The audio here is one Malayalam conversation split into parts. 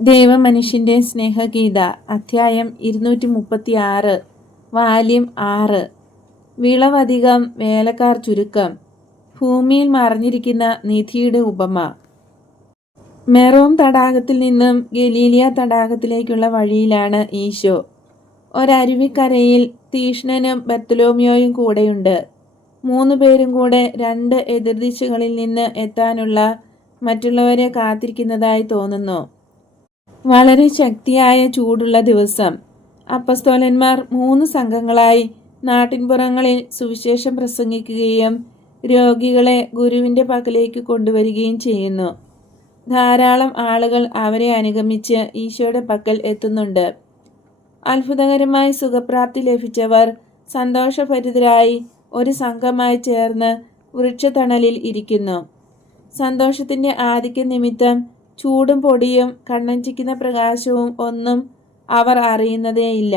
ദൈവമനുഷ്യന്റെ സ്നേഹഗീത അധ്യായം 236 വാല്യം 6 വിളവധികം വേലക്കാർ ചുരുക്കം. ഭൂമിയിൽ മറഞ്ഞിരിക്കുന്ന നിധിയുടെ ഉപമ. മെറോം തടാകത്തിൽ നിന്നും ഗലീലിയ തടാകത്തിലേക്കുള്ള വഴിയിലാണ് ഈശോ. ഒരരുവിക്കരയിൽ തീഷ്ണനും ബർത്തലോമ്യോയും കൂടെയുണ്ട്. 3 പേരും കൂടെ 2 എതിർദിശകളിൽ നിന്ന് എത്താനുള്ള മറ്റുള്ളവരെ കാത്തിരിക്കുന്നതായി തോന്നുന്നു. വളരെ ശക്തിയായ ചൂടുള്ള ദിവസം. അപ്പസ്തോലന്മാർ 3 സംഘങ്ങളായി നാട്ടിൻപുറങ്ങളിൽ സുവിശേഷം പ്രസംഗിക്കുകയും രോഗികളെ ഗുരുവിൻ്റെ പക്കലേക്ക് കൊണ്ടുവരികയും ചെയ്യുന്നു. ധാരാളം ആളുകൾ അവരെ അനുഗമിച്ച് ഈശോയുടെ പക്കൽ എത്തുന്നുണ്ട്. അത്ഭുതകരമായി സുഖപ്രാപ്തി ലഭിച്ചവർ സന്തോഷഭരിതരായി ഒരു സംഘമായി ചേർന്ന് വൃക്ഷത്തണലിൽ ഇരിക്കുന്നു. സന്തോഷത്തിൻ്റെ ആധിക്യം നിമിത്തം ചൂടും പൊടിയും കണ്ണഞ്ചിക്കുന്ന പ്രകാശവും ഒന്നും അവർ അറിയുന്നതേയില്ല.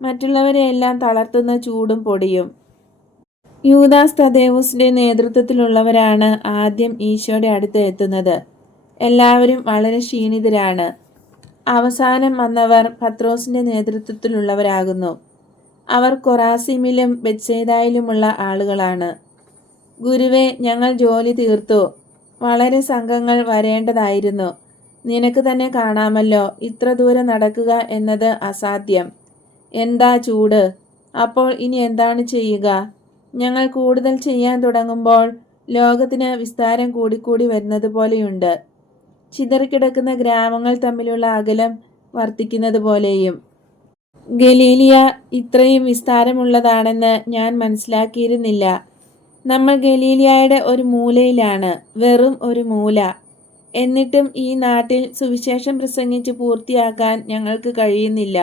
മറ്റുള്ളവരെയെല്ലാം തളർത്തുന്ന ചൂടും പൊടിയും. യൂദാസ് തദേവുസിന്റെ നേതൃത്വത്തിലുള്ളവരാണ് ആദ്യം ഈശോയുടെ അടുത്ത് എത്തുന്നത്. എല്ലാവരും വളരെ ക്ഷീണിതരാണ്. അവസാനം വന്നവർ പത്രോസിന്റെ നേതൃത്വത്തിലുള്ളവരാകുന്നു. അവർ കൊറാസീമിലും ബെത്സൈദായിലുമുള്ള ആളുകളാണ്. ഗുരുവേ, ഞങ്ങൾ ജോലി തീർത്തു. വളരെ സംഘങ്ങൾ വരേണ്ടതായിരുന്നു. നിനക്ക് തന്നെ കാണാമല്ലോ, ഇത്ര ദൂരം നടക്കുക എന്നത് അസാധ്യം. എന്താ ചൂട്! അപ്പോൾ ഇനി എന്താണ് ചെയ്യുക? ഞങ്ങൾ കൂടുതൽ ചെയ്യാൻ തുടങ്ങുമ്പോൾ ലോകത്തിന് വിസ്താരം കൂടിക്കൂടി വരുന്നത് പോലെയുണ്ട്. ചിതറിക്കിടക്കുന്ന ഗ്രാമങ്ങൾ തമ്മിലുള്ള അകലം വർദ്ധിക്കുന്നത് പോലെയും. ഗലീലിയ ഇത്രയും വിസ്താരമുള്ളതാണെന്ന് ഞാൻ മനസ്സിലാക്കിയിരുന്നില്ല. നമ്മൾ ഗലീലിയായുടെ ഒരു മൂലയിലാണ്, വെറും ഒരു മൂല. എന്നിട്ടും ഈ നാട്ടിൽ സുവിശേഷം പ്രസംഗിച്ച് പൂർത്തിയാക്കാൻ ഞങ്ങൾക്ക് കഴിയുന്നില്ല.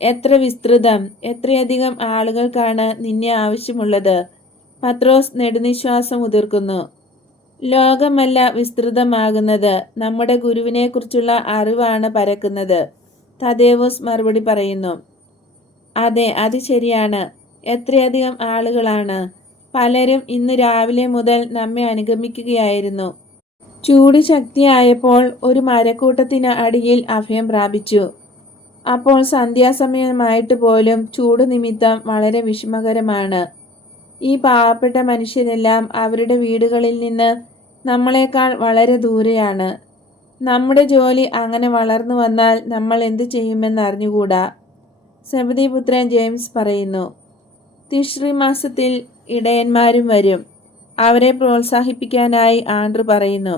എത്ര വിസ്തൃതം! എത്രയധികം ആളുകൾക്കാണ് നിന്നെ ആവശ്യമുള്ളത്! പത്രോസ് നെടുനിശ്വാസം ഉതിർക്കുന്നു. ലോകമല്ല വിസ്തൃതമാകുന്നത്, നമ്മുടെ ഗുരുവിനെക്കുറിച്ചുള്ള അറിവാണ് പരക്കുന്നത്. തദേവൂസ് മറുപടി പറയുന്നു. അതെ, അത് ശരിയാണ്. എത്രയധികം ആളുകളാണ്! പലരും ഇന്ന് രാവിലെ മുതൽ നമ്മെ അനുഗമിക്കുകയായിരുന്നു. ചൂട് ശക്തിയായപ്പോൾ ഒരു മരക്കൂട്ടത്തിന് അടിയിൽ അഭയം പ്രാപിച്ചു. അപ്പോൾ സന്ധ്യാസമയമായിട്ട് പോലും ചൂട് നിമിത്തം വളരെ വിഷമകരമാണ്. ഈ പാവപ്പെട്ട മനുഷ്യരെല്ലാം അവരുടെ വീടുകളിൽ നിന്ന് നമ്മളെക്കാൾ വളരെ ദൂരെയാണ്. നമ്മുടെ ജോലി അങ്ങനെ വളർന്നു വന്നാൽ നമ്മൾ എന്തു ചെയ്യുമെന്ന് അറിഞ്ഞുകൂടാ. സെബദീപുത്രൻ ജെയിംസ് പറയുന്നു. തിഷ്രി മാസത്തിൽ ഇടയന്മാരും വരും. അവരെ പ്രോത്സാഹിപ്പിക്കാനായി ആൻഡ്രു പറയുന്നു.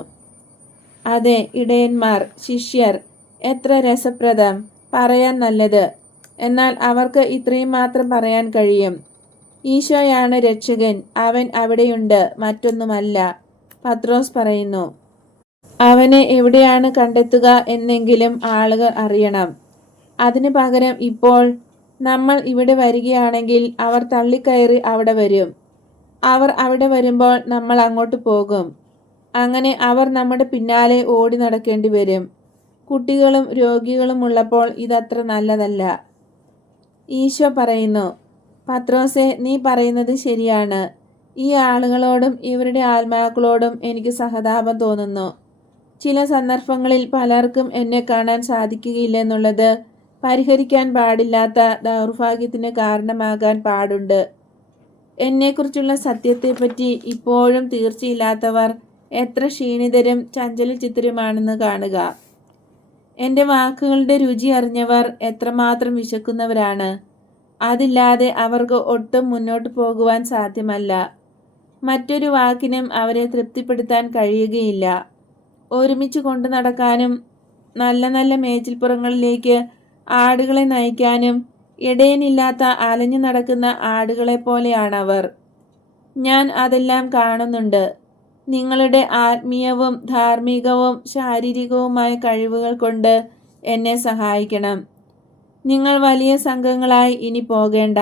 അതെ, ഇടയന്മാർ, ശിഷ്യർ. എത്ര രസപ്രദം! പറയാൻ നല്ലത്. എന്നാൽ അവർക്ക് ഇത്രയും മാത്രം പറയാൻ കഴിയും. ഈശോയാണ് രക്ഷകൻ, അവൻ അവിടെയുണ്ട്, മറ്റൊന്നുമല്ല. പത്രോസ് പറയുന്നു. അവനെ എവിടെയാണ് കണ്ടെത്തുക എന്നെങ്കിലും ആളുകൾ അറിയണം. അതിനു പകരം ഇപ്പോൾ നമ്മൾ ഇവിടെ വരികയാണെങ്കിൽ അവർ തള്ളിക്കയറി അവിടെ വരും. അവർ അവിടെ വരുമ്പോൾ നമ്മൾ അങ്ങോട്ട് പോകും. അങ്ങനെ അവർ നമ്മുടെ പിന്നാലെ ഓടി നടക്കേണ്ടി വരും. കുട്ടികളും രോഗികളും ഉള്ളപ്പോൾ ഇതത്ര നല്ലതല്ല. ഈശോ പറയുന്നു. പത്രോസേ, നീ പറയുന്നത് ശരിയാണ്. ഈ ആളുകളോടും ഇവരുടെ ആത്മാക്കളോടും എനിക്ക് സഹതാപം തോന്നുന്നു. ചില സന്ദർഭങ്ങളിൽ പലർക്കും എന്നെ കാണാൻ സാധിക്കുകയില്ലെന്നുള്ളത് പരിഹരിക്കാൻ പാടില്ലാത്ത ദൗർഭാഗ്യത്തിന് കാരണമാകാൻ പാടുണ്ട്. എന്നെക്കുറിച്ചുള്ള സത്യത്തെപ്പറ്റി ഇപ്പോഴും തീർച്ചയില്ലാത്തവർ എത്ര ക്ഷീണിതരും ചഞ്ചലചിത്തരുമാണെന്ന് കാണുക. എൻ്റെ വാക്കുകളുടെ രുചി അറിഞ്ഞവർ എത്രമാത്രം വിശക്കുന്നവരാണ്. അതില്ലാതെ അവർക്ക് ഒട്ടും മുന്നോട്ട് പോകുവാൻ സാധ്യമല്ല. മറ്റൊരു വാക്കിനും അവരെ തൃപ്തിപ്പെടുത്താൻ കഴിയുകയില്ല. ഒരുമിച്ച് കൊണ്ടു നടക്കാനും നല്ല നല്ല മേച്ചിൽപ്പുറങ്ങളിലേക്ക് ആടുകളെ നയിക്കാനും ഇടയനില്ലാത്ത അലഞ്ഞു നടക്കുന്ന ആടുകളെപ്പോലെയാണവർ. ഞാൻ അതെല്ലാം കാണുന്നുണ്ട്. നിങ്ങളുടെ ആത്മീയവും ധാർമ്മികവും ശാരീരികവുമായ കഴിവുകൾ കൊണ്ട് എന്നെ സഹായിക്കണം. നിങ്ങൾ വലിയ സംഘങ്ങളായി ഇനി പോകേണ്ട.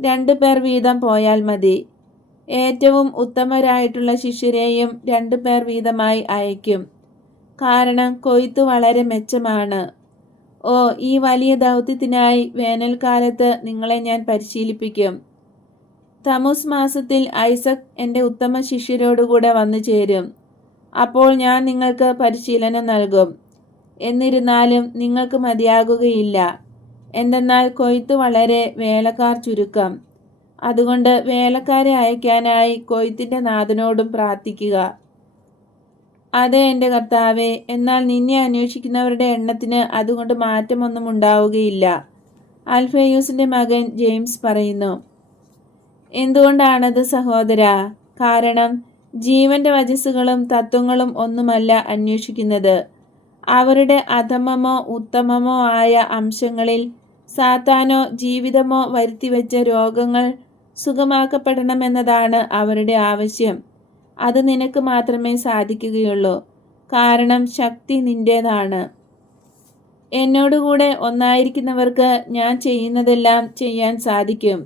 2 പേർ വീതം പോയാൽ മതി. ഏറ്റവും ഉത്തമരായിട്ടുള്ള ശിഷ്യരെയും 2 പേർ വീതമായി അയക്കും. കാരണം കൊയ്ത്ത് വളരെ മെച്ചമാണ്. ഓ, ഈ വലിയ ദൗത്യത്തിനായി വേനൽക്കാലത്ത് നിങ്ങളെ ഞാൻ പരിശീലിപ്പിക്കും. തമൂസ് മാസത്തിൽ ഐസക് എൻ്റെ ഉത്തമ ശിഷ്യരോടുകൂടെ വന്നു ചേരും. അപ്പോൾ ഞാൻ നിങ്ങൾക്ക് പരിശീലനം നൽകും. എന്നിരുന്നാലും നിങ്ങൾക്ക് മതിയാകുകയില്ല. എന്തെന്നാൽ കൊയ്ത്ത് വളരെ, വേലക്കാർ ചുരുക്കം. അതുകൊണ്ട് വേലക്കാരെ അയക്കാനായി കൊയ്ത്തിന്റെ നാഥനോടും പ്രാർത്ഥിക്കുക. അതെ എൻ്റെ കർത്താവേ, എന്നാൽ നിന്നെ അന്വേഷിക്കുന്നവരുടെ എണ്ണത്തിന് അതുകൊണ്ട് മാറ്റമൊന്നും ഉണ്ടാവുകയില്ല. അൽഫേയൂസിന്റെ മകൻ ജെയിംസ് പറയുന്നു. എന്തുകൊണ്ടാണത് സഹോദരാ? കാരണം ജീവന്റെ വചസ്സുകളും തത്വങ്ങളും ഒന്നുമല്ല അന്വേഷിക്കുന്നത്. അവരുടെ അധമമോ ഉത്തമമോ ആയ അംശങ്ങളിൽ സാത്താനോ ജീവിതമോ വരുത്തിവെച്ച രോഗങ്ങൾ സുഖമാക്കപ്പെടണമെന്നതാണ് അവരുടെ ആവശ്യം. അത് നിനക്ക് മാത്രമേ സാധിക്കുകയുള്ളൂ. കാരണം ശക്തി നിന്റേതാണ്. എന്നോടുകൂടെ ഒന്നായിരിക്കുന്നവർക്ക് ഞാൻ ചെയ്യുന്നതെല്ലാം ചെയ്യാൻ സാധിക്കും.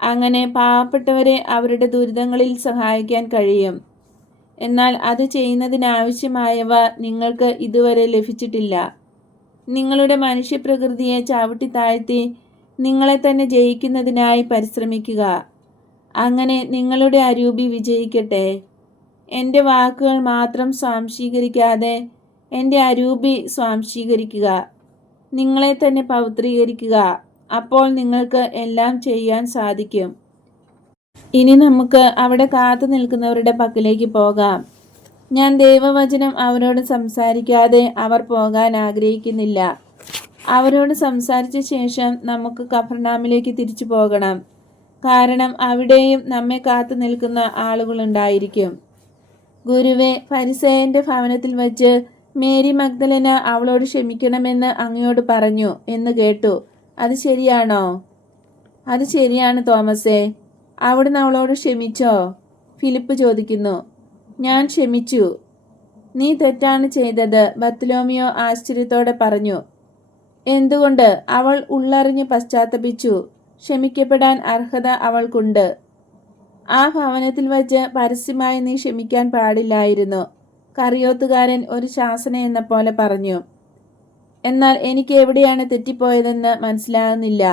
അങ്ങനെ പാവപ്പെട്ടവരെ അവരുടെ ദുരിതങ്ങളിൽ സഹായിക്കാൻ കഴിയും. എന്നാൽ അത് ചെയ്യുന്നതിനാവശ്യമായവ നിങ്ങൾക്ക് ഇതുവരെ ലഭിച്ചിട്ടില്ല. നിങ്ങളുടെ മനുഷ്യപ്രകൃതിയെ ചവിട്ടി താഴ്ത്തി നിങ്ങളെ തന്നെ ജയിക്കുന്നതിനായി പരിശ്രമിക്കുക. അങ്ങനെ നിങ്ങളുടെ അരൂപി വിജയിക്കട്ടെ. എൻ്റെ വാക്കുകൾ മാത്രം സ്വാംശീകരിക്കാതെ എൻ്റെ അരൂപി സ്വാംശീകരിക്കുക. നിങ്ങളെ തന്നെ പവിത്രീകരിക്കുക. അപ്പോൾ നിങ്ങൾക്ക് എല്ലാം ചെയ്യാൻ സാധിക്കും. ഇനി നമുക്ക് അവിടെ കാത്തു നിൽക്കുന്നവരുടെ പക്കലേക്ക് പോകാം. ഞാൻ ദൈവവചനം അവരോട് സംസാരിക്കാതെ അവർ പോകാൻ ആഗ്രഹിക്കുന്നില്ല. അവരോട് സംസാരിച്ച ശേഷം നമുക്ക് കഫർനാമിലേക്ക് തിരിച്ചു പോകണം. കാരണം അവിടെയും നമ്മെ കാത്തു നിൽക്കുന്ന ആളുകളുണ്ടായിരിക്കും. ഗുരുവേ, ഫരിസേയന്റെ ഭവനത്തിൽ വച്ച് മേരി മഗ്ദലന അവളോട് ക്ഷമിക്കണമെന്ന് അങ്ങയോട് പറഞ്ഞു എന്ന് കേട്ടു. അത് ശരിയാണോ? അത് ശരിയാണ് തോമസേ. അവിടുന്ന് അവളോട് ക്ഷമിച്ചോ? ഫിലിപ്പ് ചോദിക്കുന്നു. ഞാൻ ക്ഷമിച്ചു. നീ തെറ്റാണ് ചെയ്തത്, ബർത്തലോമിയോ ആശ്ചര്യത്തോടെ പറഞ്ഞു. എന്തുകൊണ്ട്? അവൾ ഉള്ളറിഞ്ഞ് പശ്ചാത്തപിച്ചു. ക്ഷമിക്കപ്പെടാൻ അർഹത അവൾക്കുണ്ട്. ആ ഭവനത്തിൽ വച്ച് പരസ്യമായി നീ ക്ഷമിക്കാൻ പാടില്ലായിരുന്നു, കറിയോത്തുകാരൻ ഒരു ശാസന എന്ന പോലെ പറഞ്ഞു. എന്നാൽ എനിക്ക് എവിടെയാണ് തെറ്റിപ്പോയതെന്ന് മനസ്സിലാകുന്നില്ല.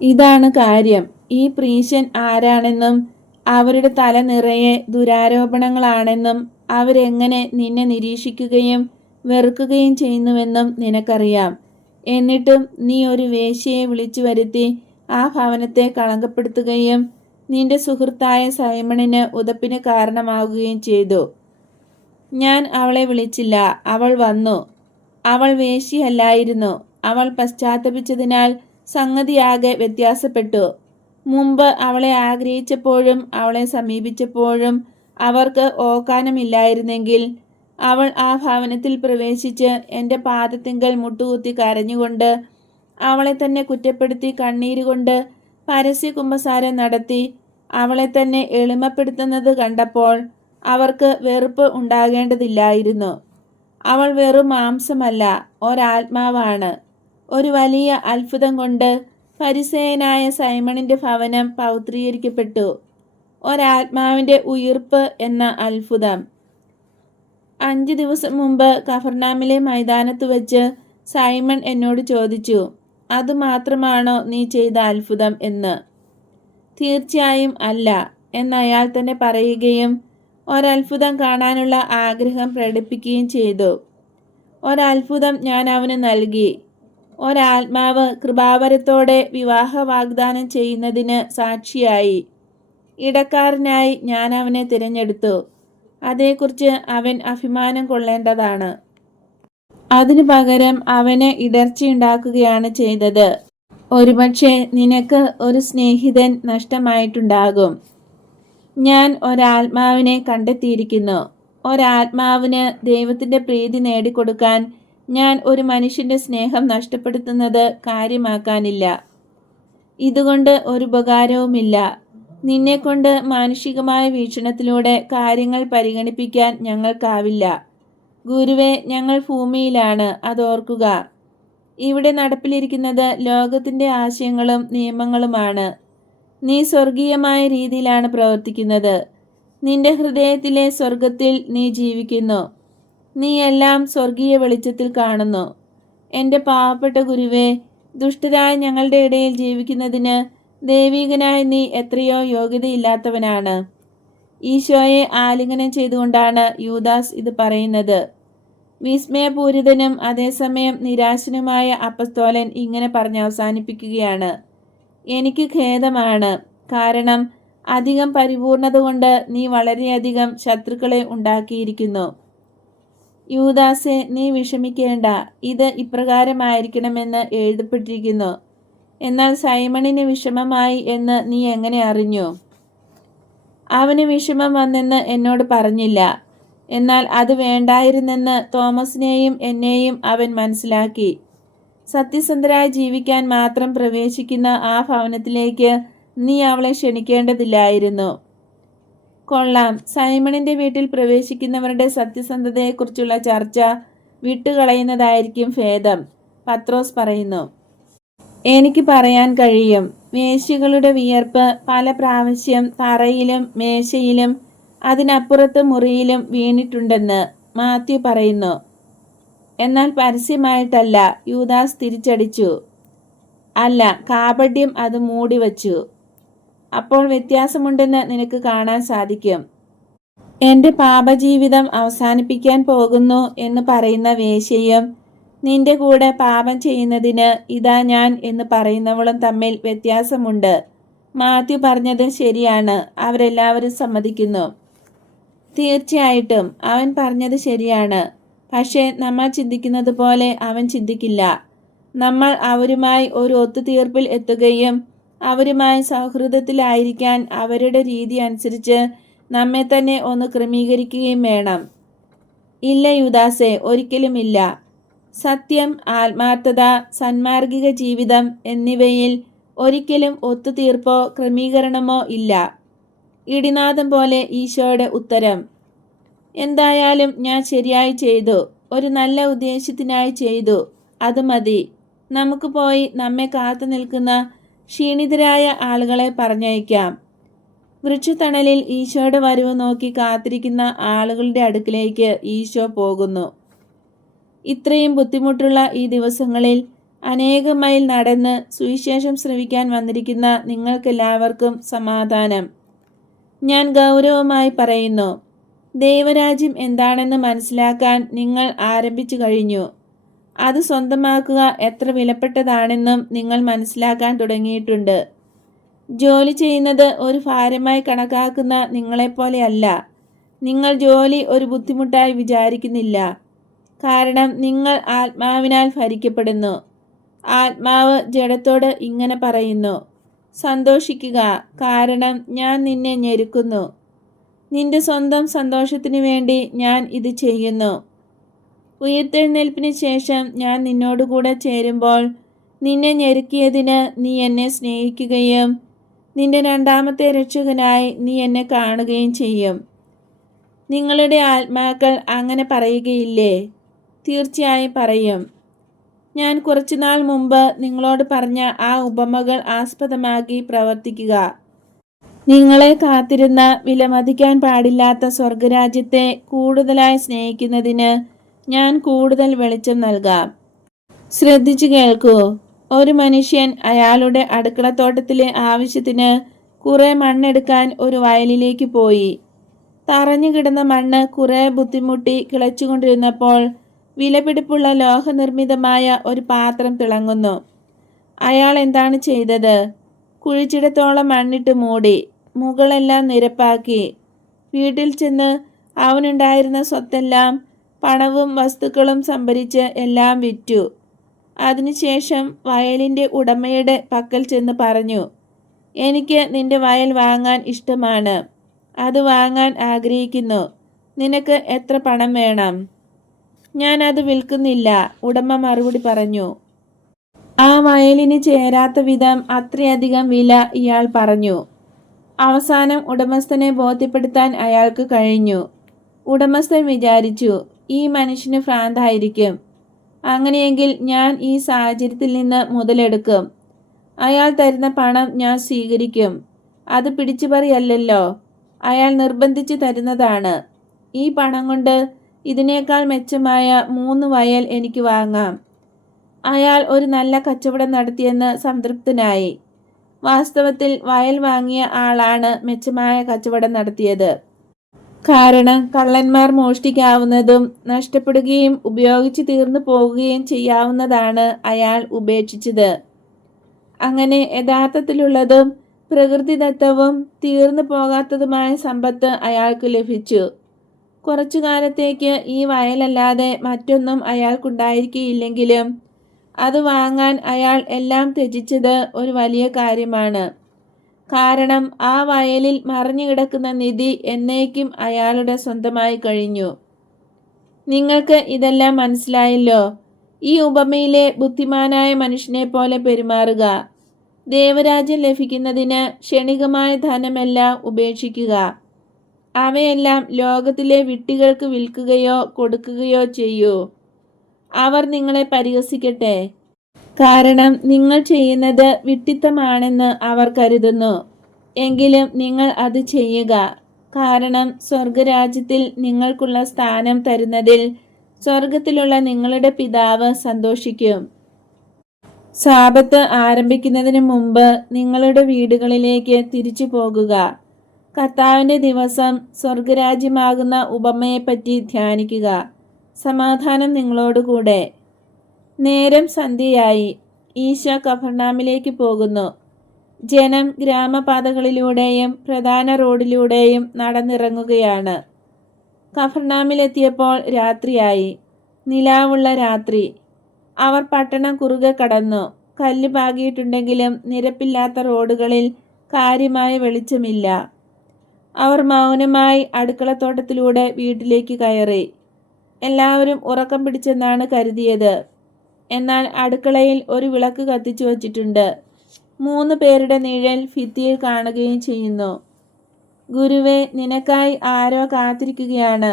ഇതാണ് കാര്യം. ഈ പ്രീശൻ ആരാണെന്നും അവരുടെ തല നിറയെ ദുരാരോപണങ്ങളാണെന്നും അവരെങ്ങനെ നിന്നെ നിരീക്ഷിക്കുകയും വെറുക്കുകയും ചെയ്യുന്നുവെന്നും നിനക്കറിയാം. എന്നിട്ടും നീ ഒരു വേശ്യയെ വിളിച്ചു വരുത്തി ആ ഭവനത്തെ കളങ്കപ്പെടുത്തുകയും നിന്റെ സുഹൃത്തായ സൈമണിന് ഉതപ്പിന് കാരണമാകുകയും ചെയ്തു. ഞാൻ അവളെ വിളിച്ചില്ല, അവൾ വന്നു. അവൾ വേശ്യയല്ലായിരുന്നു. അവൾ പശ്ചാത്തപിച്ചതിനാൽ സംഗതിയാകെ വ്യത്യാസപ്പെട്ടു. മുമ്പ് അവളെ ആഗ്രഹിച്ചപ്പോഴും അവളെ സമീപിച്ചപ്പോഴും അവർക്ക് ഓക്കാനമില്ലായിരുന്നെങ്കിൽ അവൾ ആ ഭവനത്തിൽ പ്രവേശിച്ച് എൻ്റെ പാദത്തിങ്കൽ മുട്ടുകുത്തി കരഞ്ഞുകൊണ്ട് അവളെ തന്നെ കുറ്റപ്പെടുത്തി കണ്ണീരുകൊണ്ട് പരസ്യ കുമ്പസാരം നടത്തി അവളെ തന്നെ എളിമപ്പെടുത്തുന്നത് കണ്ടപ്പോൾ അവർക്ക് വെറുപ്പ് ഉണ്ടാകേണ്ടതില്ലായിരുന്നു. അവൾ വെറും മാംസമല്ല, ഒരാത്മാവാണ്. ഒരു വലിയ അത്ഭുതം കൊണ്ട് ഫരിസേയനായ സൈമണിന്റെ ഭവനം പൗത്രീകരിക്കപ്പെട്ടു. ഒരാത്മാവിന്റെ ഉയിർപ്പ് എന്ന അത്ഭുതം. 5 ദിവസം മുമ്പ് കഫർനാമിലെ മൈതാനത്ത് വെച്ച് സൈമൺ എന്നോട് ചോദിച്ചു, അതുമാത്രമാണോ നീ ചെയ്ത അത്ഭുതം എന്ന്. തീർച്ചയായും അല്ല എന്നയാൾ തന്നെ പറയുകയും ഒരത്ഭുതം കാണാനുള്ള ആഗ്രഹം പ്രകടിപ്പിക്കുകയും ചെയ്തു. ഒരത്ഭുതം ഞാൻ അവന് നൽകി. ഒരാത്മാവ് കൃപാവരത്തോടെ വിവാഹ വാഗ്ദാനം ചെയ്യുന്നതിന് സാക്ഷിയായി. ഇടക്കാരനായി ഞാൻ അവനെ തിരഞ്ഞെടുത്തു. അതേക്കുറിച്ച് അവൻ അഭിമാനം കൊള്ളേണ്ടതാണ്. അതിനു പകരം അവന് ഇടർച്ചയുണ്ടാക്കുകയാണ് ചെയ്തത്. ഒരുപക്ഷെ നിനക്ക് ഒരു സ്നേഹിതൻ നഷ്ടമായിട്ടുണ്ടാകും. ഞാൻ ഒരാത്മാവിനെ കണ്ടെത്തിയിരിക്കുന്നു. ഒരാത്മാവിന് ദൈവത്തിൻ്റെ പ്രീതി നേടിക്കൊടുക്കാൻ ഞാൻ ഒരു മനുഷ്യൻ്റെ സ്നേഹം നഷ്ടപ്പെടുത്തുന്നത് കാര്യമാക്കാനില്ല. ഇതുകൊണ്ട് ഒരു ഉപകാരവുമില്ല. നിന്നെക്കൊണ്ട് മാനുഷികമായ വീക്ഷണത്തിലൂടെ കാര്യങ്ങൾ പരിഗണിപ്പിക്കാൻ ഞങ്ങൾക്കാവില്ല. ഗുരുവേ, ഞങ്ങൾ ഭൂമിയിലാണ്, അതോർക്കുക. ഇവിടെ നടപ്പിലിരിക്കുന്നത് ലോകത്തിൻ്റെ ആശയങ്ങളും നിയമങ്ങളുമാണ്. നീ സ്വർഗീയമായ രീതിയിലാണ് പ്രവർത്തിക്കുന്നത്. നിന്റെ ഹൃദയത്തിലെ സ്വർഗത്തിൽ നീ ജീവിക്കുന്നു. നീ എല്ലാം സ്വർഗീയ വെളിച്ചത്തിൽ കാണുന്നു. എൻ്റെ പാവപ്പെട്ട ഗുരുവേ, ദുഷ്ടരായ ഞങ്ങളുടെ ഇടയിൽ ജീവിക്കുന്നതിന് ദൈവികനായ നീ എത്രയോ യോഗ്യതയില്ലാത്തവനാണ്. ഈശോയെ ആലിംഗനം ചെയ്തുകൊണ്ടാണ് യൂദാസ് ഇത് പറയുന്നത്. വിസ്മയപൂരിതനും അതേസമയം നിരാശനുമായ അപ്പസ്തോലൻ ഇങ്ങനെ പറഞ്ഞ് അവസാനിപ്പിക്കുകയാണ്: എനിക്ക് ഖേദമാണ്, കാരണം അധികം പരിപൂർണത കൊണ്ട് നീ വളരെയധികം ശത്രുക്കളെ ഉണ്ടാക്കിയിരിക്കുന്നു. യൂദാസേ, നീ വിഷമിക്കേണ്ട, ഇത് ഇപ്രകാരമായിരിക്കണമെന്ന് എഴുതപ്പെട്ടിരിക്കുന്നു. എന്നാൽ സൈമണിന് വിഷമമായി എന്ന് നീ എങ്ങനെ അറിഞ്ഞു? അവന് വിഷമം വന്നെന്ന് എന്നോട് പറഞ്ഞില്ല. എന്നാൽ അത് വേണ്ടായിരുന്നെന്ന് തോമസിനെയും എന്നെയും അവൻ മനസ്സിലാക്കി. സത്യസന്ധരായി ജീവിക്കാൻ മാത്രം പ്രവേശിക്കുന്ന ആ ഭവനത്തിലേക്ക് നീ അവളെ ക്ഷണിക്കേണ്ടതില്ലായിരുന്നു. കൊള്ളാം, സൈമണിൻ്റെ വീട്ടിൽ പ്രവേശിക്കുന്നവരുടെ സത്യസന്ധതയെക്കുറിച്ചുള്ള ചർച്ച വിട്ടുകളയുന്നതായിരിക്കും ഭേദം, പത്രോസ് പറയുന്നു. എനിക്ക് പറയാൻ കഴിയും, വേശ്യകളുടെ വിയർപ്പ് പല പ്രാവശ്യം തറയിലും മേശയിലും അതിനപ്പുറത്ത് മുറിയിലും വീണിട്ടുണ്ടെന്ന് മാത്യു പറയുന്നു. എന്നാൽ പരസ്യമായിട്ടല്ല, യൂദാസ് തിരിച്ചടിച്ചു. അല്ല, കാപട്യം അത് മൂടിവച്ചു. അപ്പോൾ വ്യത്യാസമുണ്ടെന്ന് നിനക്ക് കാണാൻ സാധിക്കും. എൻ്റെ പാപജീവിതം അവസാനിപ്പിക്കാൻ പോകുന്നു എന്ന് പറയുന്ന വേശ്യയും നിന്റെ കൂടെ പാപം ചെയ്യുന്നതിന് ഇതാ ഞാൻ എന്ന് പറയുന്നവളും തമ്മിൽ വ്യത്യാസമുണ്ട്. മാത്യു പറഞ്ഞത് ശരിയാണ്, അവരെല്ലാവരും സമ്മതിക്കുന്നു. തീർച്ചയായിട്ടും അവൻ പറഞ്ഞത് ശരിയാണ്. പക്ഷേ നമ്മൾ ചിന്തിക്കുന്നത് പോലെ അവൻ ചിന്തിക്കില്ല. നമ്മൾ അവരുമായി ഒരു ഒത്തുതീർപ്പിൽ എത്തുകയും അവരുമായി സൗഹൃദത്തിലായിരിക്കാൻ അവരുടെ രീതി അനുസരിച്ച് നമ്മെ തന്നെ ഒന്ന് ക്രമീകരിക്കുകയും വേണം. ഇല്ല യൂദാസേ, ഒരിക്കലുമില്ല. സത്യം, ആത്മാർത്ഥത, സന്മാർഗിക ജീവിതം എന്നിവയിൽ ഒരിക്കലും ഒത്തുതീർപ്പോ ക്രമീകരണമോ ഇല്ല. ഇടിനാദം പോലെ ഈശോയുടെ ഉത്തരം. എന്തായാലും ഞാൻ ശരിയായി ചെയ്തു, ഒരു നല്ല ഉദ്ദേശ്യത്തിനായി ചെയ്തു, അത് മതി. നമുക്ക് പോയി നമ്മെ കാത്തു നിൽക്കുന്ന ക്ഷീണിതരായ ആളുകളെ പറഞ്ഞയക്കാം. വൃക്ഷത്തണലിൽ ഈശോയുടെ വരവ് നോക്കി കാത്തിരിക്കുന്ന ആളുകളുടെ അടുക്കിലേക്ക് ഈശോ പോകുന്നു. ഇത്രയും ബുദ്ധിമുട്ടുള്ള ഈ ദിവസങ്ങളിൽ അനേകം മൈൽ നടന്ന് സുവിശേഷം ശ്രവിക്കാൻ വന്നിരിക്കുന്ന നിങ്ങൾക്കെല്ലാവർക്കും സമാധാനം. ഞാൻ ഗൗരവമായി പറയുന്നു, ദൈവരാജ്യം എന്താണെന്ന് മനസ്സിലാക്കാൻ നിങ്ങൾ ആരംഭിച്ചു കഴിഞ്ഞു. അത് സ്വന്തമാക്കുക എത്ര വിലപ്പെട്ടതാണെന്നും നിങ്ങൾ മനസ്സിലാക്കാൻ തുടങ്ങിയിട്ടുണ്ട്. ജോലി ചെയ്യുന്നത് ഒരു ഭാരമായി കണക്കാക്കുന്ന നിങ്ങളെപ്പോലെയല്ല. നിങ്ങൾ ജോലി ഒരു ബുദ്ധിമുട്ടായി വിചാരിക്കുന്നില്ല. കാരണം നിങ്ങൾ ആത്മാവിനാൽ ഭരിക്കപ്പെടുന്നു. ആത്മാവ് ജഡത്തോട് ഇങ്ങനെ പറയുന്നു: സന്തോഷിക്കുക, കാരണം ഞാൻ നിന്നെ ഞെരുക്കുന്നു. നിന്റെ സ്വന്തം സന്തോഷത്തിനു വേണ്ടി ഞാൻ ഇത് ചെയ്യുന്നു. ഉയിർത്തെഴുന്നേൽപ്പിന് ശേഷം ഞാൻ നിന്നോടുകൂടെ ചേരുമ്പോൾ നിന്നെ ഞെരുക്കിയതിന് നീ എന്നെ സ്നേഹിക്കുകയും നിന്റെ രണ്ടാമത്തെ രക്ഷകനായി നീ എന്നെ കാണുകയും ചെയ്യും. നിങ്ങളുടെ ആത്മാക്കൾ അങ്ങനെ പറയുകയില്ലേ? തീർച്ചയായും പറയും. ഞാൻ കുറച്ചുനാൾ മുമ്പ് നിങ്ങളോട് പറഞ്ഞ ആ ഉപമകൾ ആസ്പദമാക്കി പ്രവർത്തിക്കുക. നിങ്ങളെ കാത്തിരുന്ന വിലമതിക്കാൻ പാടില്ലാത്ത സ്വർഗരാജ്യത്തെ കൂടുതലായി സ്നേഹിക്കുന്നതിന് ഞാൻ കൂടുതൽ വെളിച്ചം നൽകാം. ശ്രദ്ധിച്ചു കേൾക്കൂ. ഒരു മനുഷ്യൻ അയാളുടെ അടുക്കളത്തോട്ടത്തിലെ ആവശ്യത്തിന് കുറെ മണ്ണെടുക്കാൻ ഒരു വയലിലേക്ക് പോയി. തറഞ്ഞു കിടന്ന മണ്ണ് കുറെ ബുദ്ധിമുട്ടി കിളച്ചുകൊണ്ടിരുന്നപ്പോൾ വിലപിടിപ്പുള്ള ലോഹനിർമ്മിതമായ ഒരു പാത്രം തിളങ്ങുന്നു. അയാൾ എന്താണ് ചെയ്തത്? കുഴിച്ചിടത്തോളം മണ്ണിട്ട് മൂടി, മുകളെല്ലാം നിരപ്പാക്കി. വീട്ടിൽ ചെന്ന് അവനുണ്ടായിരുന്ന സ്വത്തെല്ലാം, പണവും വസ്തുക്കളും സംഭരിച്ച് എല്ലാം വിറ്റു. അതിനുശേഷം വയലിൻ്റെ ഉടമയുടെ പക്കൽ ചെന്ന് പറഞ്ഞു: എനിക്ക് നിന്റെ വയൽ വാങ്ങാൻ ഇഷ്ടമാണ്, അത് വാങ്ങാൻ ആഗ്രഹിക്കുന്നു. നിനക്ക് എത്ര പണം വേണം? ഞാൻ അത് വിൽക്കുന്നില്ല, ഉടമ മറുപടി പറഞ്ഞു. ആ വയലിന് ചേരാത്ത വിധം അത്രയധികം വില ഇയാൾ പറഞ്ഞു. അവസാനം ഉടമസ്ഥനെ ബോധ്യപ്പെടുത്താൻ അയാൾക്ക് കഴിഞ്ഞു. ഉടമസ്ഥൻ വിചാരിച്ചു, ഈ മനുഷ്യന് ഭ്രാന്തായിരിക്കും. അങ്ങനെയെങ്കിൽ ഞാൻ ഈ സാഹചര്യത്തിൽ നിന്ന് മുതലെടുക്കും. അയാൾ തരുന്ന പണം ഞാൻ സ്വീകരിക്കും. അത് പിടിച്ചുപറിയല്ലല്ലോ, അയാൾ നിർബന്ധിച്ച് തരുന്നതാണ്. ഈ പണം കൊണ്ട് ഇതിനേക്കാൾ മെച്ചമായ 3 വയൽ എനിക്ക് വാങ്ങാം. അയാൾ ഒരു നല്ല കച്ചവടം നടത്തിയെന്ന് സംതൃപ്തനായി. വാസ്തവത്തിൽ വയൽ വാങ്ങിയ ആളാണ് മെച്ചമായ കച്ചവടം നടത്തിയത്. കാരണം കള്ളന്മാർ മോഷ്ടിക്കാവുന്നതും നഷ്ടപ്പെടുകയും ഉപയോഗിച്ച് തീർന്നു പോകുകയും ചെയ്യാവുന്നതാണ് അയാൾ ഉപേക്ഷിച്ചത്. അങ്ങനെ യഥാർത്ഥത്തിലുള്ളതും പ്രകൃതിദത്തവും തീർന്നു പോകാത്തതുമായ സമ്പത്ത് അയാൾക്ക് ലഭിച്ചു. കുറച്ചു കാലത്തേക്ക് ഈ വയലല്ലാതെ മറ്റൊന്നും അയാൾക്കുണ്ടായിരിക്കില്ലെങ്കിലും അത് വാങ്ങാൻ അയാൾ എല്ലാം ത്യജിച്ചത് ഒരു വലിയ കാര്യമാണ്. കാരണം ആ വയലിൽ മറിഞ്ഞു കിടക്കുന്ന നിധി എന്നേക്കും അയാളുടെ സ്വന്തമായി കഴിഞ്ഞു. നിങ്ങൾക്ക് ഇതെല്ലാം മനസ്സിലായല്ലോ. ഈ ഉപമയിലെ ബുദ്ധിമാനായ മനുഷ്യനെ പോലെ പെരുമാറുക. ദേവരാജ്യം ലഭിക്കുന്നതിന് ക്ഷണികമായ ധനമെല്ലാം ഉപേക്ഷിക്കുക. അവയെല്ലാം ലോകത്തിലെ വിഡ്ഢികൾക്ക് വിൽക്കുകയോ കൊടുക്കുകയോ ചെയ്യൂ. അവർ നിങ്ങളെ പരിഹസിക്കട്ടെ. കാരണം നിങ്ങൾ ചെയ്യുന്നത് വിഡ്ഢിത്തമാണെന്ന് അവർ കരുതുന്നു. എങ്കിലും നിങ്ങൾ അത് ചെയ്യുക. കാരണം സ്വർഗരാജ്യത്തിൽ നിങ്ങൾക്കുള്ള സ്ഥാനം തരുന്നതിൽ സ്വർഗത്തിലുള്ള നിങ്ങളുടെ പിതാവ് സന്തോഷിക്കും. സാബത്ത് ആരംഭിക്കുന്നതിന് മുമ്പ് നിങ്ങളുടെ വീടുകളിലേക്ക് തിരിച്ചു പോകുക. കർത്താവിൻ്റെ ദിവസം സ്വർഗരാജ്യമാകുന്ന ഉപമയെപ്പറ്റി ധ്യാനിക്കുക. സമാധാനം നിങ്ങളോടുകൂടെ. നേരം സന്ധ്യയായി. ഈശോ കഫർനാമിലേക്ക് പോകുന്നു. ജനം ഗ്രാമപാതകളിലൂടെയും പ്രധാന റോഡിലൂടെയും നടന്നിറങ്ങുകയാണ്. കഫർനാമിലെത്തിയപ്പോൾ രാത്രിയായി. നിലാവുള്ള രാത്രി. അവർ പട്ടണം കുറുകെ കടന്നു. കല്ല് പാകിയിട്ടുണ്ടെങ്കിലും നിരപ്പില്ലാത്ത റോഡുകളിൽ കാര്യമായ വെളിച്ചമില്ല. അവർ മൗനമായി അടുക്കളത്തോട്ടത്തിലൂടെ വീട്ടിലേക്ക് കയറി. എല്ലാവരും ഉറക്കം പിടിച്ചെന്നാണ് കരുതിയത്. എന്നാൽ അടുക്കളയിൽ ഒരു വിളക്ക് കത്തിച്ചു വച്ചിട്ടുണ്ട്. 3 പേരുടെ നിഴൽ ഭിത്തിയിൽ കാണുകയും ചെയ്യുന്നു. ഗുരുവേ, നിനക്കായി ആരോ കാത്തിരിക്കുകയാണ്.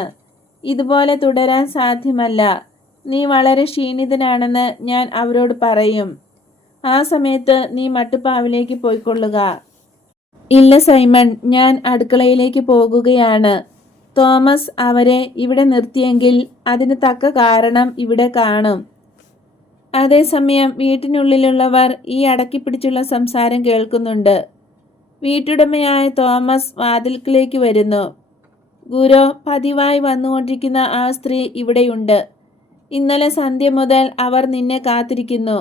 ഇതുപോലെ തുടരാൻ സാധ്യമല്ല. നീ വളരെ ക്ഷീണിതനാണെന്ന് ഞാൻ അവരോട് പറയും. ആ സമയത്ത് നീ മട്ടുപ്പാവിലേക്ക് പോയിക്കൊള്ളുക. ഇല്ല സൈമൺ, ഞാൻ അടുക്കളയിലേക്ക് പോകുകയാണ്. തോമസ് അവരെ ഇവിടെ നിർത്തിയെങ്കിൽ അതിന് തക്ക കാരണം ഇവിടെ കാണും. അതേസമയം വീട്ടിനുള്ളിലുള്ളവർ ഈ അടക്കിപ്പിടിച്ചുള്ള സംസാരം കേൾക്കുന്നുണ്ട്. വീട്ടുടമയായ തോമസ് വാതിൽക്കിലേക്ക് വരുന്നു. ഗുരു, പതിവായി വന്നുകൊണ്ടിരിക്കുന്ന ആ സ്ത്രീ ഇവിടെയുണ്ട്. ഇന്നലെ സന്ധ്യ മുതൽ അവർ നിന്നെ കാത്തിരിക്കുന്നു.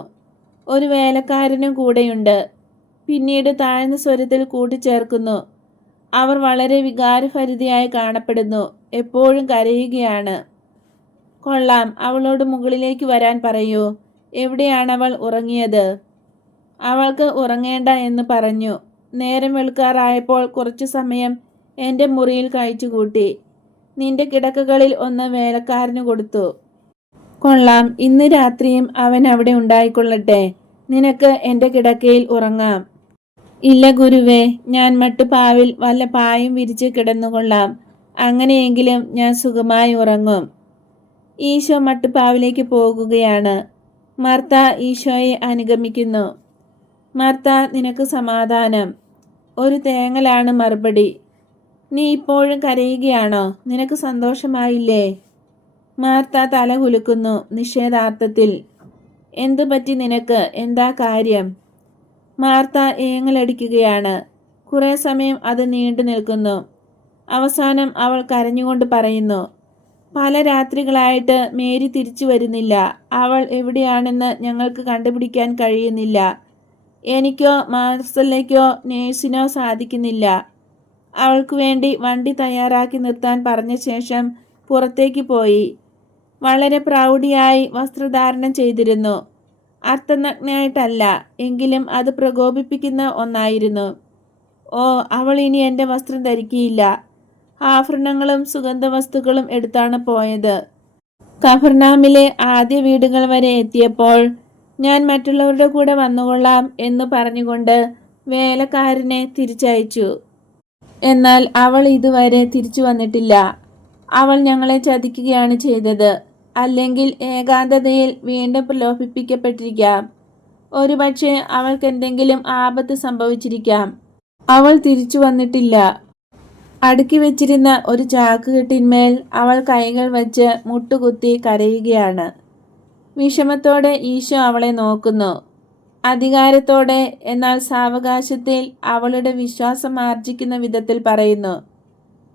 ഒരു വേലക്കാരനും കൂടെയുണ്ട്. പിന്നീട് താഴ്ന്ന സ്വരത്തിൽ കൂട്ടിച്ചേർക്കുന്നു, അവർ വളരെ വികാരഭരിതയായി കാണപ്പെടുന്നു. എപ്പോഴും കരയുകയാണ്. കൊള്ളാം, അവളോട് മുകളിലേക്ക് വരാൻ പറയൂ. എവിടെയാണവൾ ഉറങ്ങിയത്? അവൾക്ക് ഉറങ്ങേണ്ട എന്ന് പറഞ്ഞു. നേരം വെളുക്കാറായപ്പോൾ കുറച്ചു സമയം എൻ്റെ മുറിയിൽ കഴിച്ചുകൂട്ടി. നിന്റെ കിടക്കകളിൽ ഒന്ന് വേലക്കാരന് കൊടുത്തു. കൊള്ളാം, ഇന്ന് രാത്രിയും അവൻ അവിടെ ഉണ്ടായിക്കൊള്ളട്ടെ. നിനക്ക് എൻ്റെ കിടക്കയിൽ ഉറങ്ങാം. ഇല്ല ഗുരുവേ, ഞാൻ മട്ടുപാവിൽ വല്ല പായും വിരിച്ച് കിടന്നുകൊള്ളാം. അങ്ങനെയെങ്കിലും ഞാൻ സുഖമായി ഉറങ്ങും. ഈശോ മട്ടുപാവിലേക്ക് പോകുകയാണ്. മർത്ത ഈശോയെ അനുഗമിക്കുന്നു. മർത്ത, നിനക്ക് സമാധാനം. ഒരു തേങ്ങലാണ് മറുപടി. നീ ഇപ്പോഴും കരയുകയാണോ? നിനക്ക് സന്തോഷമായില്ലേ? മാർത്ത തല കുലുക്കുന്നു നിഷേധാർത്ഥത്തിൽ. എന്തു പറ്റി നിനക്ക്? എന്താ കാര്യം? മാർത്ത ഏങ്ങലടിക്കുകയാണ്. കുറേ സമയം അത് നീണ്ടു നിൽക്കുന്നു. അവസാനം അവൾ കരഞ്ഞുകൊണ്ട് പറയുന്നു, പല രാത്രികളായിട്ട് മേരി തിരിച്ചു വരുന്നില്ല. അവൾ എവിടെയാണെന്ന് ഞങ്ങൾക്ക് കണ്ടുപിടിക്കാൻ കഴിയുന്നില്ല. എനിക്കോ മാർസലിനോ നേഴ്സിനോ സാധിക്കുന്നില്ല. അവൾക്ക് വേണ്ടി വണ്ടി തയ്യാറാക്കി നിർത്താൻ പറഞ്ഞ ശേഷം പുറത്തേക്ക് പോയി. വളരെ പ്രൗഢിയായി വസ്ത്രധാരണം ചെയ്തിരുന്നു. അർത്ഥനഗ്നയായിട്ടല്ല, എങ്കിലും അത് പ്രകോപിപ്പിക്കുന്ന ഒന്നായിരുന്നു. ഓ, അവൾ ഇനി എൻ്റെ വസ്ത്രം ധരിക്കുകയില്ല. ആഭരണങ്ങളും സുഗന്ധവസ്തുക്കളും എടുത്താണ് പോയത്. കഫർനാമിലെ ആദ്യ വീടുകൾ വരെ എത്തിയപ്പോൾ ഞാൻ മറ്റുള്ളവരുടെ കൂടെ വന്നുകൊള്ളാം എന്ന് പറഞ്ഞുകൊണ്ട് വേലക്കാരനെ തിരിച്ചയച്ചു. എന്നാൽ അവൾ ഇതുവരെ തിരിച്ചു വന്നിട്ടില്ല. അവൾ ഞങ്ങളെ ചതിക്കുകയാണ് ചെയ്തത്. അല്ലെങ്കിൽ ഏകാന്തതയിൽ വീണ്ടും പ്രലോഭിപ്പിക്കപ്പെട്ടിരിക്കാം. ഒരുപക്ഷെ അവൾക്ക് എന്തെങ്കിലും ആപത്ത് സംഭവിച്ചിരിക്കാം. അവൾ തിരിച്ചു വന്നിട്ടില്ല. അടുക്കി വെച്ചിരുന്ന ഒരു ചാക്കുകെട്ടിന്മേൽ അവൾ കൈകൾ വച്ച് മുട്ടുകുത്തി കരയുകയാണ്. വിഷമത്തോടെ ഈശോ അവളെ നോക്കുന്നു. അധികാരത്തോടെ എന്നാൽ സാവകാശത്തിൽ അവളുടെ വിശ്വാസം ആർജിക്കുന്ന വിധത്തിൽ പറയുന്നു,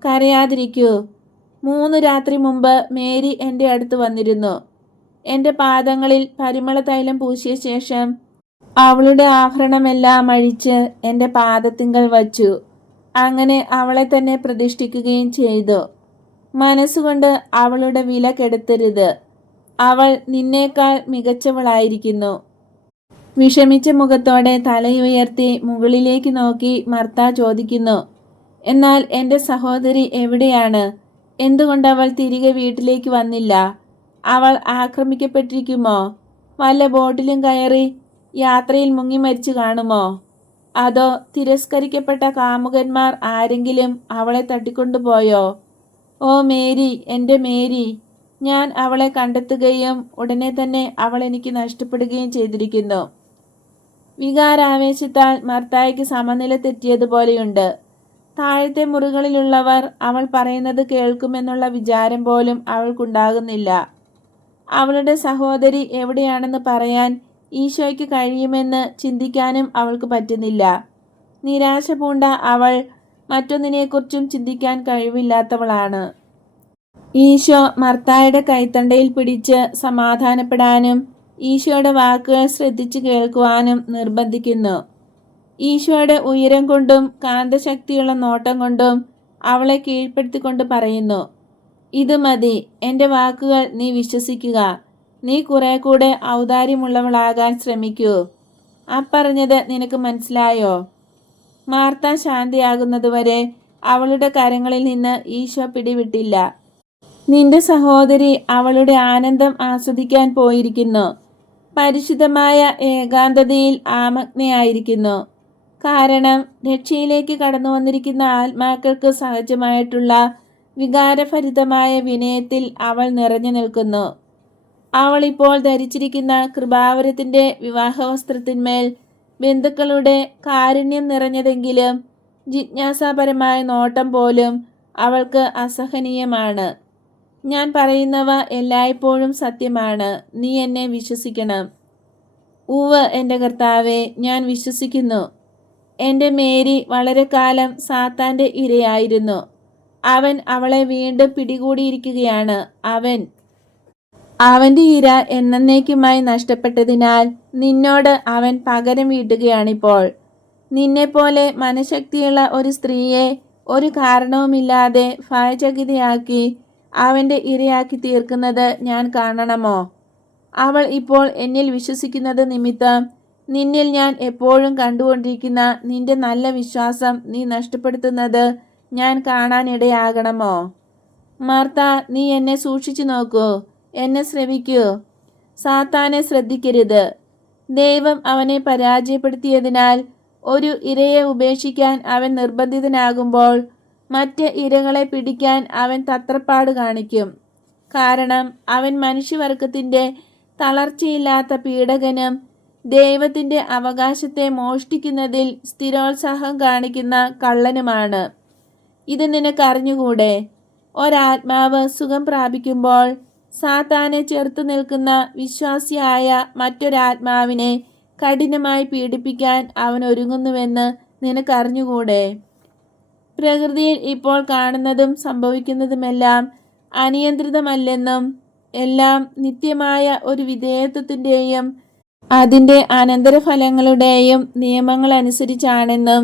കരയാതിരിക്കൂ. 3 രാത്രി മുമ്പ് മേരി എൻ്റെ അടുത്ത് വന്നിരുന്നു. എൻ്റെ പാദങ്ങളിൽ പരിമള തൈലം പൂശിയ ശേഷം അവളുടെ ആഭരണമെല്ലാം അഴിച്ച് എൻ്റെ പാദത്തിങ്കൽ വച്ചു. അങ്ങനെ അവളെ തന്നെ പ്രതിഷ്ഠിക്കുകയും ചെയ്തു. മനസ്സുകൊണ്ട് അവളുടെ വില കെടുത്തരുത്. അവൾ നിന്നേക്കാൾ മികച്ചവളായിരിക്കുന്നു. വിഷമിച്ച മുഖത്തോടെ തലയുയർത്തി മുകളിലേക്ക് നോക്കി മർത്ത ചോദിക്കുന്നു, എന്നാൽ എൻ്റെ സഹോദരി എവിടെയാണ്? എന്തുകൊണ്ടവൾ തിരികെ വീട്ടിലേക്ക് വന്നില്ല? അവൾ ആക്രമിക്കപ്പെട്ടിരിക്കുമോ? വല്ല ബോട്ടിലും കയറി യാത്രയിൽ മുങ്ങി മരിച്ചു കാണുമോ? അതോ തിരസ്കരിക്കപ്പെട്ട കാമുകന്മാർ ആരെങ്കിലും അവളെ തട്ടിക്കൊണ്ടുപോയോ? ഓ മേരി, എൻ്റെ മേരി, ഞാൻ അവളെ കണ്ടെത്തുകയും ഉടനെ തന്നെ അവൾ എനിക്ക് നഷ്ടപ്പെടുകയും ചെയ്തിരിക്കുന്നു. വികാരാവേശത്താൽ മർത്തായ്ക്ക് സമനില തെറ്റിയതുപോലെയുണ്ട്. താഴത്തെ മുറികളിലുള്ളവർ അവൾ പറയുന്നത് കേൾക്കുമെന്നുള്ള വിചാരം പോലും അവൾക്കുണ്ടാകുന്നില്ല. അവളുടെ സഹോദരി എവിടെയാണെന്ന് പറയാൻ ഈശോയ്ക്ക് കഴിയുമെന്ന് ചിന്തിക്കാനും അവൾക്ക് പറ്റുന്നില്ല. നിരാശ പൂണ്ട അവൾ മറ്റൊന്നിനെക്കുറിച്ചും ചിന്തിക്കാൻ കഴിവില്ലാത്തവളാണ്. ഈശോ മർത്തായുടെ കൈത്തണ്ടയിൽ പിടിച്ച് സമാധാനപ്പെടാനും ഈശോയുടെ വാക്കുകൾ ശ്രദ്ധിച്ചു കേൾക്കുവാനും നിർബന്ധിക്കുന്നു. ഈശോയുടെ ഉയരം കൊണ്ടും കാന്തശക്തിയുള്ള നോട്ടം കൊണ്ടും അവളെ കീഴ്പ്പെടുത്തിക്കൊണ്ട് പറയുന്നു, ഇത് മതി, എൻ്റെ വാക്കുകൾ നീ വിശ്വസിക്കുക. നീ കുറെ കൂടെ ഔദാര്യമുള്ളവളാകാൻ ശ്രമിക്കൂ. അപ്പറഞ്ഞത് നിനക്ക് മനസ്സിലായോ? മാർത്ത ശാന്തിയാകുന്നതുവരെ അവളുടെ കരങ്ങളിൽ നിന്ന് ഈശോ പിടിവിട്ടില്ല. നിന്റെ സഹോദരി അവളുടെ ആനന്ദം ആസ്വദിക്കാൻ പോയിരിക്കുന്നു. പരിശുദ്ധമായ ഏകാന്തതയിൽ ആമഗ്നയായിരിക്കുന്നു. കാരണം രക്ഷയിലേക്ക് കടന്നു വന്നിരിക്കുന്ന ആത്മാക്കൾക്ക് സഹജമായിട്ടുള്ള വികാരഭരിതമായ വിനയത്തിൽ അവൾ നിറഞ്ഞു നിൽക്കുന്നു. അവൾ ഇപ്പോൾ ധരിച്ചിരിക്കുന്ന കൃപാവരത്തിൻ്റെ വിവാഹവസ്ത്രത്തിന്മേൽ ബന്ധുക്കളുടെ കാരുണ്യം നിറഞ്ഞതെങ്കിലും ജിജ്ഞാസാപരമായ നോട്ടം പോലും അവൾക്ക് അസഹനീയമാണ്. ഞാൻ പറയുന്നവ എല്ലായ്പ്പോഴും സത്യമാണ്. നീ എന്നെ വിശ്വസിക്കണം. ഉവ്വ് എൻ്റെ കർത്താവേ, ഞാൻ വിശ്വസിക്കുന്നു. എൻ്റെ മേരി വളരെ കാലം സാത്താൻ്റെ ഇരയായിരുന്നു. അവൻ അവളെ വീണ്ടും പിടികൂടിയിരിക്കുകയാണ്. അവൻ്റെ ഇര എന്നേക്കുമായി നഷ്ടപ്പെട്ടതിനാൽ നിന്നോട് അവൻ പകരം വീട്ടുകയാണിപ്പോൾ. നിന്നെപ്പോലെ മനഃശക്തിയുള്ള ഒരു സ്ത്രീയെ ഒരു കാരണവുമില്ലാതെ ഭയചകിതയാക്കി അവൻ്റെ ഇരയാക്കി തീർക്കുന്നത് ഞാൻ കാണണമോ? അവൾ ഇപ്പോൾ എന്നിൽ വിശ്വസിക്കുന്നത് നിമിത്തം നിന്നിൽ ഞാൻ എപ്പോഴും കണ്ടുകൊണ്ടിരിക്കുന്ന നിന്റെ നല്ല വിശ്വാസം നീ നഷ്ടപ്പെടുത്തുന്നത് ഞാൻ കാണാനിടയാകണമോ? മാർത്ത, നീ എന്നെ സൂക്ഷിച്ചു നോക്കൂ, എന്നെ ശ്രവിക്കൂ. സാത്താനെ ശ്രദ്ധിക്കരുത്. ദൈവം അവനെ പരാജയപ്പെടുത്തിയതിനാൽ ഒരു ഇരയെ ഉപേക്ഷിക്കാൻ അവൻ നിർബന്ധിതനാകുമ്പോൾ മറ്റ് ഇരകളെ പിടിക്കാൻ അവൻ തത്രപ്പാട് കാണിക്കും. കാരണം അവൻ മനുഷ്യവർഗത്തിൻ്റെ തളർച്ചയില്ലാത്ത പീഡകനും ദൈവത്തിൻ്റെ അവകാശത്തെ മോഷ്ടിക്കുന്നതിൽ സ്ഥിരോത്സാഹം കാണിക്കുന്ന കള്ളനുമാണ്. ഇത് നിനക്കറിഞ്ഞുകൂടെ? ഒരാത്മാവ് സുഖം പ്രാപിക്കുമ്പോൾ സാത്താനെ ചെറുത്തു നിൽക്കുന്ന വിശ്വാസിയായ മറ്റൊരാത്മാവിനെ കഠിനമായി പീഡിപ്പിക്കാൻ അവൻ ഒരുങ്ങുന്നുവെന്ന് നിനക്കറിഞ്ഞുകൂടെ? പ്രകൃതിയിൽ ഇപ്പോൾ കാണുന്നതും സംഭവിക്കുന്നതുമെല്ലാം അനിയന്ത്രിതമല്ലെന്നും എല്ലാം നിത്യമായ ഒരു വിധേയത്വത്തിൻ്റെയും അതിൻ്റെ അനന്തരഫലങ്ങളുടെയും നിയമങ്ങളനുസരിച്ചാണെന്നും,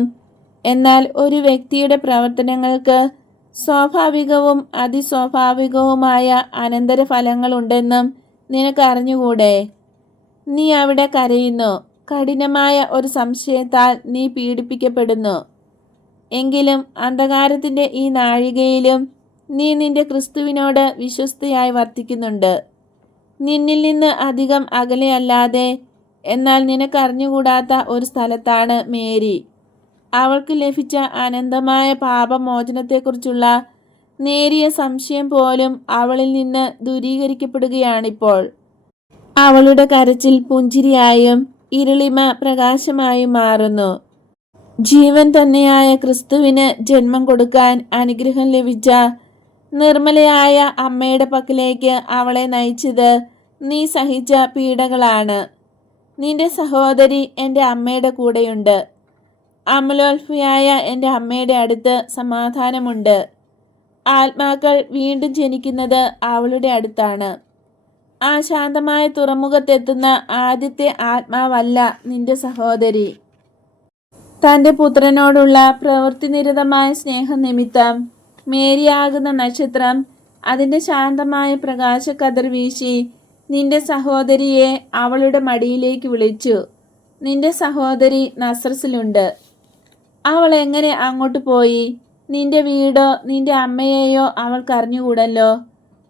എന്നാൽ ഒരു വ്യക്തിയുടെ പ്രവർത്തനങ്ങൾക്ക് സ്വാഭാവികവും അതിസ്വാഭാവികവുമായ അനന്തരഫലങ്ങളുണ്ടെന്നും നിനക്കറിഞ്ഞുകൂടെ? നീ അവിടെ കരയുന്നു. കഠിനമായ ഒരു സംശയത്താൽ നീ പീഡിപ്പിക്കപ്പെടുന്നു. എങ്കിലും അന്ധകാരത്തിൻ്റെ ഈ നാഴികയിലും നീ നിന്റെ ക്രിസ്തുവിനോട് വിശ്വസ്തയായി വർത്തിക്കുന്നുണ്ട്. നിന്നിൽ നിന്ന് അധികം അകലെയല്ലാതെ, എന്നാൽ നിനക്കറിഞ്ഞുകൂടാത്ത ഒരു സ്ഥലത്താണ് മേരി. അവൾക്ക് ലഭിച്ച അനന്തമായ പാപമോചനത്തെക്കുറിച്ചുള്ള നേരിയ സംശയം പോലും അവളിൽ നിന്ന് ദൂരീകരിക്കപ്പെടുകയാണിപ്പോൾ. അവളുടെ കരച്ചിൽ പുഞ്ചിരിയായും ഇരുളിമ പ്രകാശമായും മാറുന്നു. ജീവൻ തന്നെയായ ക്രിസ്തുവിന് ജന്മം കൊടുക്കാൻ അനുഗ്രഹം ലഭിച്ച നിർമ്മലയായ അമ്മയുടെ പക്കലേക്ക് അവളെ നയിച്ചത് നീ സഹിച്ച പീഡകളാണ്. നിന്റെ സഹോദരി എൻ്റെ അമ്മയുടെ കൂടെയുണ്ട്. അമലോത്ഭയായ എൻ്റെ അമ്മയുടെ അടുത്ത് സമാധാനമുണ്ട്. ആത്മാക്കൾ വീണ്ടും ജനിക്കുന്നത് അവളുടെ അടുത്താണ്. ആ ശാന്തമായ തുറമുഖത്തെത്തുന്ന ആദ്യത്തെ ആത്മാവല്ല നിന്റെ സഹോദരി. തൻ്റെ പുത്രനോടുള്ള പ്രവൃത്തിനിരതമായ സ്നേഹം നിമിത്തം മേരിയാകുന്ന നക്ഷത്രം അതിൻ്റെ ശാന്തമായ പ്രകാശക്കതിർ വീശി നിന്റെ സഹോദരിയെ അവളുടെ മടിയിലേക്ക് വിളിച്ചു. നിന്റെ സഹോദരി നസ്രസിലുണ്ട്. അവൾ എങ്ങനെ അങ്ങോട്ട് പോയി? നിന്റെ വീടോ നിന്റെ അമ്മയെയോ അവൾക്കറിഞ്ഞുകൂടല്ലോ.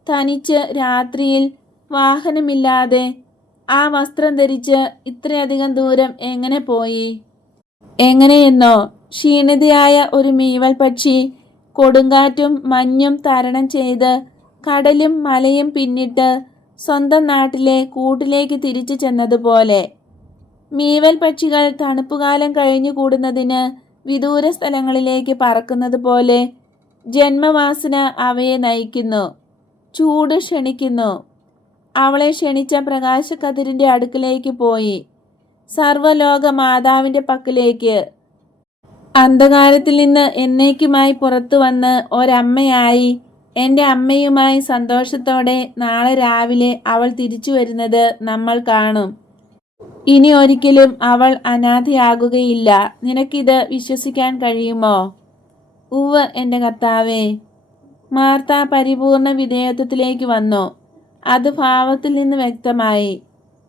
തനിച്ച് രാത്രിയിൽ വാഹനമില്ലാതെ ആ വസ്ത്രം ധരിച്ച് ഇത്രയധികം ദൂരം എങ്ങനെ പോയി? എങ്ങനെയെന്നോ, ക്ഷീണിതയായ ഒരു മീവൽ പക്ഷി കൊടുങ്കാറ്റും മഞ്ഞും തരണം ചെയ്ത് കടലും മലയും പിന്നിട്ട് സ്വന്തം നാട്ടിലെ കൂട്ടിലേക്ക് തിരിച്ചു ചെന്നതുപോലെ. മീവൽ പക്ഷികൾ തണുപ്പുകാലം കഴിഞ്ഞു കൂടുന്നതിന് വിദൂര സ്ഥലങ്ങളിലേക്ക് പറക്കുന്നത് പോലെ ജന്മവാസന അവയെ നയിക്കുന്നു, ചൂട് ക്ഷണിക്കുന്നു. അവളെ ക്ഷണിച്ച പ്രകാശക്കതിരിൻ്റെ അടുക്കിലേക്ക് പോയി, സർവ്വലോക മാതാവിൻ്റെ പക്കലേക്ക്. അന്ധകാരത്തിൽ നിന്ന് എന്നേക്കുമായി പുറത്തു വന്ന് ഒരമ്മയായി എൻ്റെ അമ്മയുമായി സന്തോഷത്തോടെ നാളെ രാവിലെ അവൾ തിരിച്ചു വരുന്നത് നമ്മൾ കാണും. ഇനി ഒരിക്കലും അവൾ അനാഥയാകുകയില്ല. നിനക്കിത് വിശ്വസിക്കാൻ കഴിയുമോ? ഉവ്വ് എൻ്റെ കർത്താവേ. മാർത്ത പരിപൂർണ വിധേയത്വത്തിലേക്ക് വന്നു. അത് ഭാവത്തിൽ നിന്ന് വ്യക്തമായി.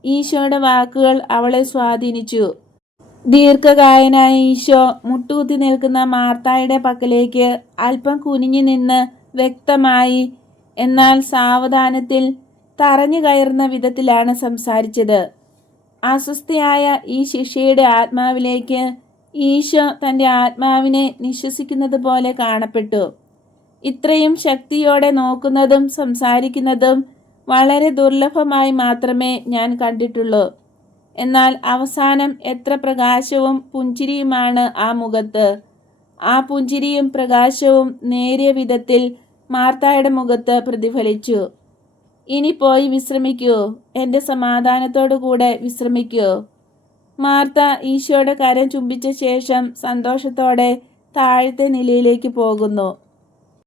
ഈശോയുടെ വാക്കുകൾ അവളെ സ്വാധീനിച്ചു. ദീർഘകായനായ ഈശോ മുട്ടുകുത്തി നിൽക്കുന്ന മാർത്തായുടെ പക്കലേക്ക് അല്പം കുനിഞ്ഞു നിന്ന് വ്യക്തമായി, എന്നാൽ സാവധാനത്തിൽ തറഞ്ഞു കയറുന്ന വിധത്തിലാണ് സംസാരിച്ചത്. അസ്വസ്ഥയായ ഈ ശിഷ്യയുടെ ആത്മാവിലേക്ക് ഈശോ തൻ്റെ ആത്മാവിനെ നിശ്വസിക്കുന്നത് പോലെ കാണപ്പെട്ടു. ഇത്രയും ശക്തിയോടെ നോക്കുന്നതും സംസാരിക്കുന്നതും വളരെ ദുർലഭമായി മാത്രമേ ഞാൻ കണ്ടിട്ടുള്ളൂ. എന്നാൽ അവസാനം എത്ര പ്രകാശവും പുഞ്ചിരിയുമാണ് ആ മുഖത്ത്. ആ പുഞ്ചിരിയും പ്രകാശവും നേരിയ വിധത്തിൽ മാർത്തായുടെ മുഖത്ത് പ്രതിഫലിച്ചു. ഇനി പോയി വിശ്രമിക്കൂ, എൻ്റെ സമാധാനത്തോടു കൂടെ വിശ്രമിക്കൂ. മാർത്ത ഈശോയുടെ കരം ചുംബിച്ച ശേഷം സന്തോഷത്തോടെ താഴത്തെ നിലയിലേക്ക് പോകുന്നു.